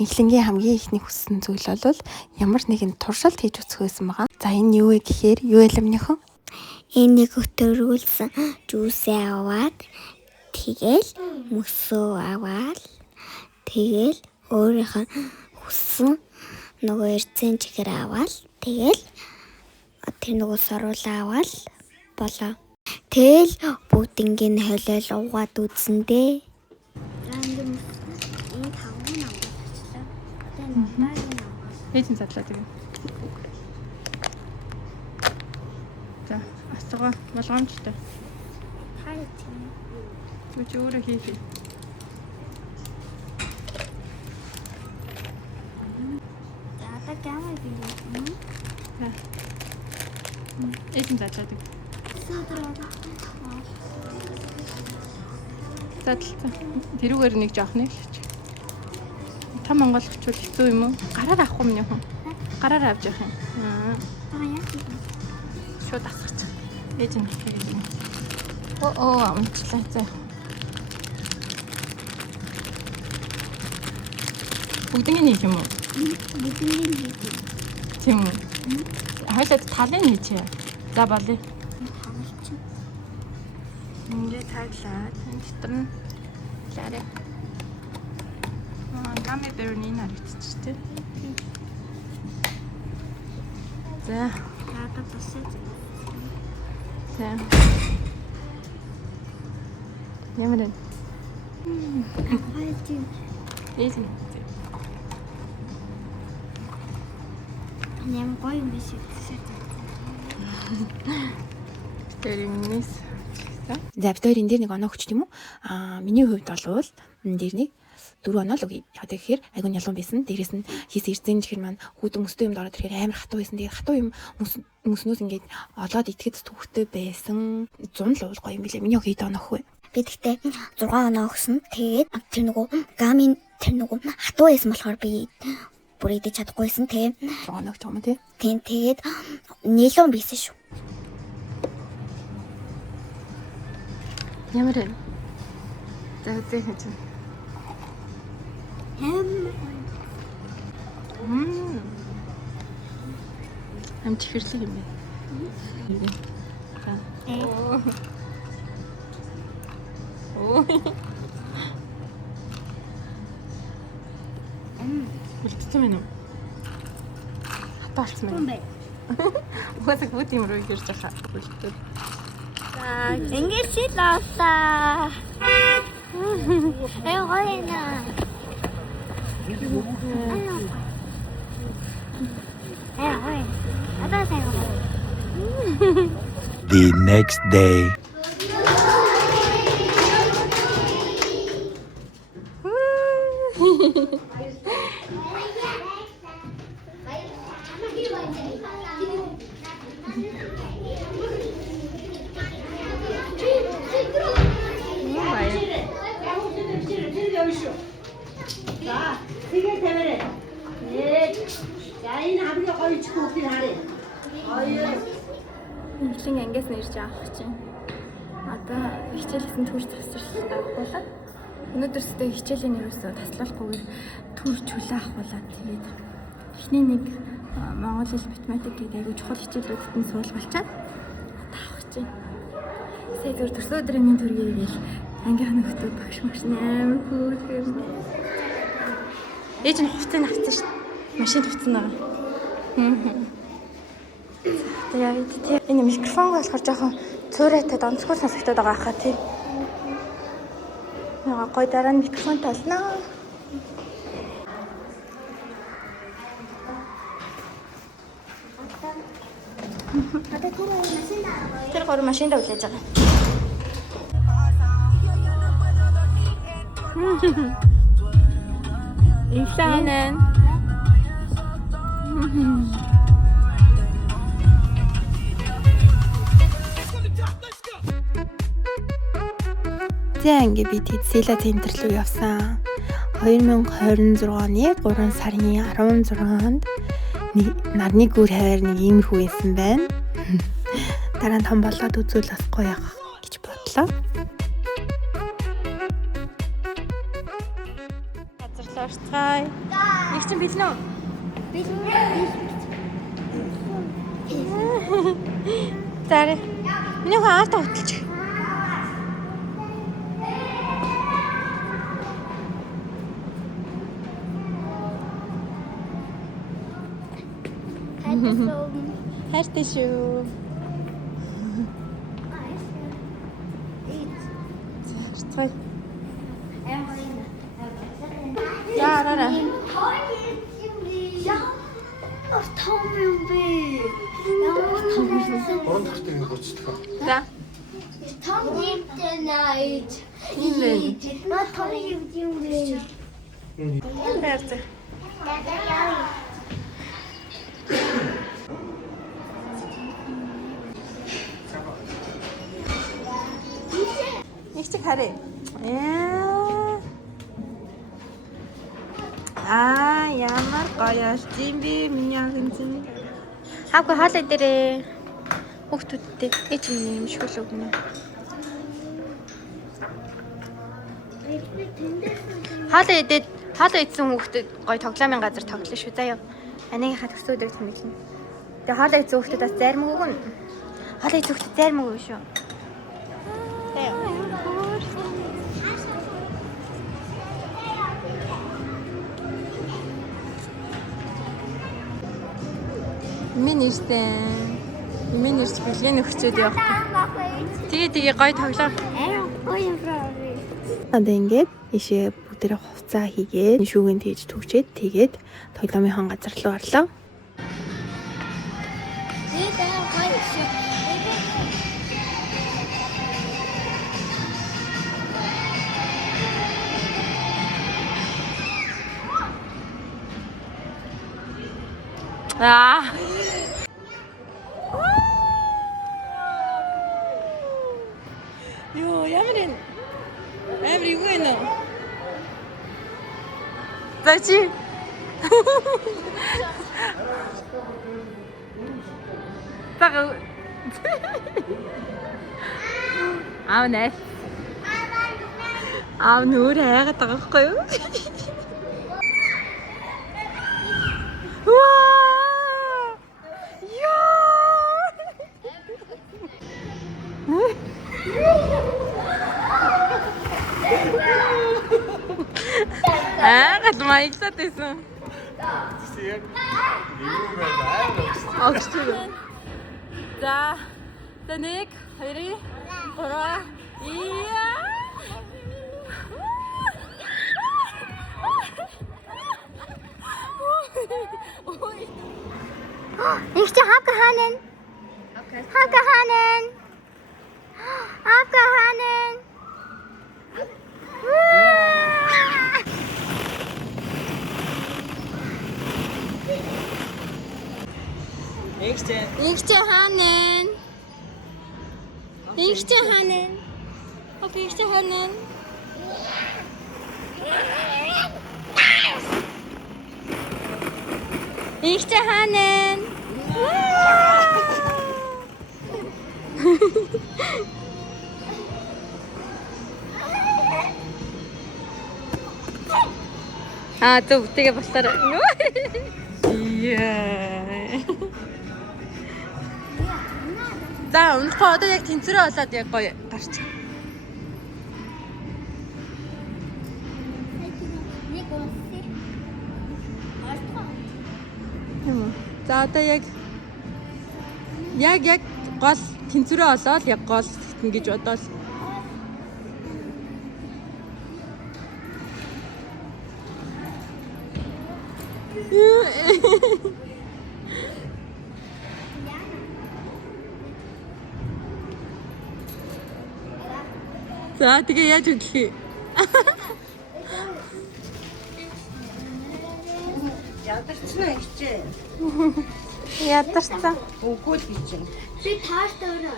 Эхлэнгийн хамгийн ихний хүссэн зүйл бол ямар нэгэн туршилт хийж үзэх байсан байгаа. За энэ юу вэ гэхээр юу ялам нөхөн? Энэ нэг өтөрүүлсэн жүүсээ аваад тэгэл мөсөө аваад тэгэл өөрийнх нь хүссэн нөгөө эрдсэн чихэр аваад тэгэл тэр нөгөө соруулаа аваад болоо. Тэгэл бүгднийг холиол угаад үзсэндээ. Эзэн задлаа тэгээ. За, асуугаа болгоомжтой. Чи өөрөө хийх. За, одоо гамаа бий. Эзэн задлаа тэгээ. Задлаа. Тэрүүгээр нэг жоох нэг л чи. Та монголчууд хэцүү юм уу? Гараар авах юм нөхөн. Гараар авч явах юм. Шууд асууч. Эзэн хэлээ. Амтлаа заа. Бүгднийг хийх юм уу? Бүгднийг хийх. Тийм үү? Хойлоод талын хийчихье. За болъё. Ингээд таглаа. Энд дотор нь лаарэ. Гамми бэрний наригдчих тий. За. Надад тасаж. За. Ямар вэ? Хайти. Эзэн. Нэм гоё юм биш үү? Тэрнээс. За бид хоёр энэ дээр нэг оноо өгч тийм үү? Миний хувьд болвол энэ дээр нэг 4 оноо л өгье. Яг тэгэхээр айгуун ялуун байсан. Дээрээс нь хийсэн эрдэн чихэр маань хүүтэн өстэй юм дороод ирэхээр амар хатуу байсан. Тэгээд хатуу юм мөснөөс ингээд олоод итгэж төвхтэй байсан. 100 л уул гоё юм билээ. Миний өгье оноо өгөө. Би тэгтээ 6 оноо өгсөн. Тэгээд тэр нөгөө гамын тэр нөгөө хатуу байсан болохоор би бүр идэж чадахгүйсэн. Тэгээд 6 оноо өгч байгаа юм тий. Тийм тэгээд нэлон бийсэн шүү. Ямар вэ? За үзээ хийж. Ам чихэрлэг юм бэ? Оо. Үлдсэн юм уу? Хатаарсан юм. Угаасаа бүгд юм руу ирж байгаа. Үлдсэн. За, ингэж шилаасаа. Гоёна. The next day. Эхлэн ангиас нь ирж авах чинь. Одоо хичээлсэн төрж тасрал авахуулаад өнөөдөрсдөө хичээлийн нэрөөсөө таслуулахгүйгээр төрж хүлээ авахуулаад тэгээд эхний нэг Монгол хэл математик гэдэг айгуу чухал хичээлүүдэд нь суулгалчаад авах чинь. Сая зөв төрсөн өдрийн минь төргий гээл ангийнх нь хөтөө багш маш амар хөөх юм. Ээж нь хувцсыг авсан шүү. Машин хувцсан байгаа. Тэгээд энэ микрофон болохоор жоохон цуурайтай онцгой сонсогдоод байгаа хаа тий. Яга гой дараа нь микрофон талнаа. Тэр гор машинд үлээж байгаа. Инфланен. За ингээ би Тэдсила центр руу явсан. 2026 оны 3 сарын 16-нд нарны гүр хавар нэг иймэрхүү байсан байна. Дараа нь том болоод үзүүл бас гоё явах гэж бодлоо. Газарлаа урцгаая. Нэг чинь бэлнэ үү? Зарэ. Миний хөө арт уталч. Хайртай шүү. Цай. Яараа. Том юм бэ. Гурван дахьтай ингэ буцдаг. За. Том юмтэй найд. Наа том юм бэ. Хайртай. Нэг чиг харъя. Ямар гоё юм бэ миний агнцэн. Хаагүй хаалаа дээрээ. Хүүхдүүдтэй ээж минь юм шүүл өгнө. Хаалаа идсэн хүүхдэд гоё тоглоомын газар тоглоно шүү заяа. Анигийнхаа төсөө өдрийг тэмдэглэнэ. Тэгээ хаалаа идсэн хүүхдэд бас зарим өгнө. Хаалаа идсэн хүүхдэд зарим өгнө шүү. Заяа. Миний нэрс бэлгийн өгчөөд явах. Тэгээ гоё тоглоо. Одоо ингээд ишээ бүгдээ хувцаа хийгээд шүүгэн тээж төгчээд тэгээд тоглоомынхон газар руу орлоо. Юу ямар юм? Амар юу вэ нөө? Зачи. Тага. Нэ. Нүүр хайгаад байгаа байхгүй юу? Маягсаад байсан. Яг юу байна? Огчтой. За 1 2 3 Ich ste abgehangen. Abgehangen. Abgehangen. Ich ste hanen. Ich ste hanen. Okay, ich ste hanen. Ich ste hanen. Зөв тэгээ болохоор. Яа. За өнөхөө одоо яг тэнцвэрээ болоод яг гоё гарч. За одоо яг гол тэнцвэрээ болоод яг гол сэтгэн гэж бодоод. За тэгээ яаж хөдлөх юм? Ядарчна ихчээ. Ядарсан. Үгүй л бичэн. Би таартай өрөө.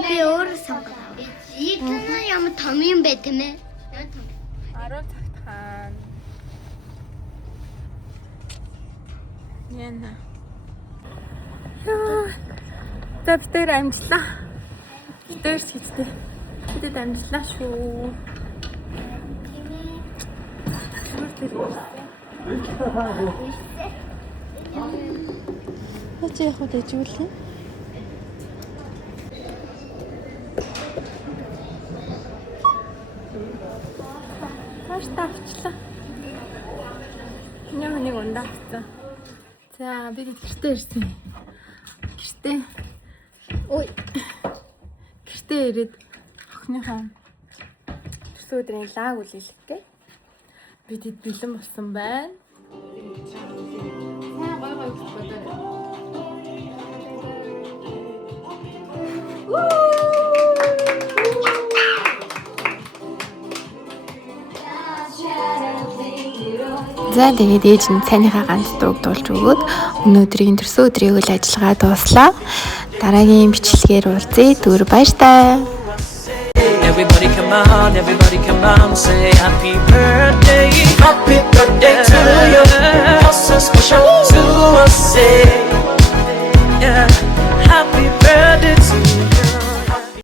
Би өөрөө сонгоо. Ийдэн ямар том юм бэ тийм ээ? 10 цагт хаана. Яна. Тэвтэр амжлаа. Тэвтэр шийдтэй. Тэвтэр амжлаа шүү. Хөөе яг удаа ижүүлээ. Маш тавчлаа. Нэг ундаа авсан. За бид гэртээ ирсэн. Гэртээ. Ой. Гэртээ ирээд охиныхоо төрсөн өдрийн лаг үлээлгтэй. Бид бэлэн болсон байна. Гой бодорой. За тэгээд ээж нь цайныхаа ганц дууг дуулж өгөөд өнөөдрийн төрсөн өдрийн үйл ажиллагаа дууслаа. Дараагийн бичлэгээр уулзъя. Түр баяртай. Everybody come on, say happy birthday to you. So special to us, yeah.